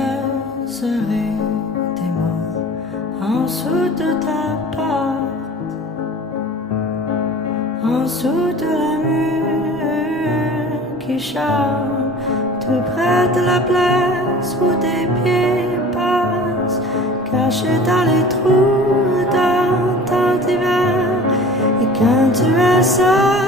laisserai des mots en dessous de ta porte, en dessous de la mur qui chante, tout près de la place où tes pieds passent, cachés dans les trous dans ton hiver. Et quand tu es seul